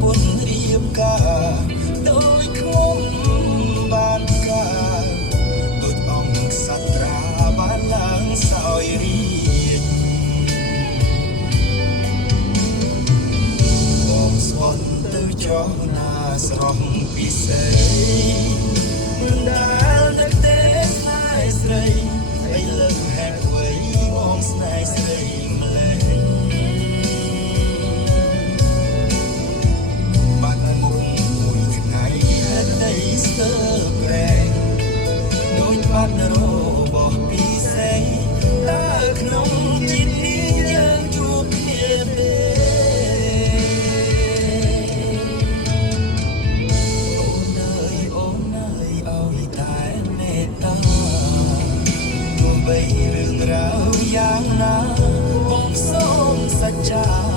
ពុនរៀបការដោយខ្ញុំបានការដូចអង្គក្សត្រាបានឡើងសោយរាជបងស្វត់ទៅចោះណាស្រស់ពិសេសមិនដែលនឹកទេស្នេហ៍ស្រីឥឡូវហេតុអ្វីបងស្នេហ៍ស្រីម្លេះបាត់មុនមួយថ្ងៃហេតុអីស្ទើរប្រែងដូចបាត់របស់ពីសេងតើក្នុងជាតិនេះយើងជួបគ្នាទេបីរឿងរ៉ាវយ៉ាងណាបងសូមសច្ចា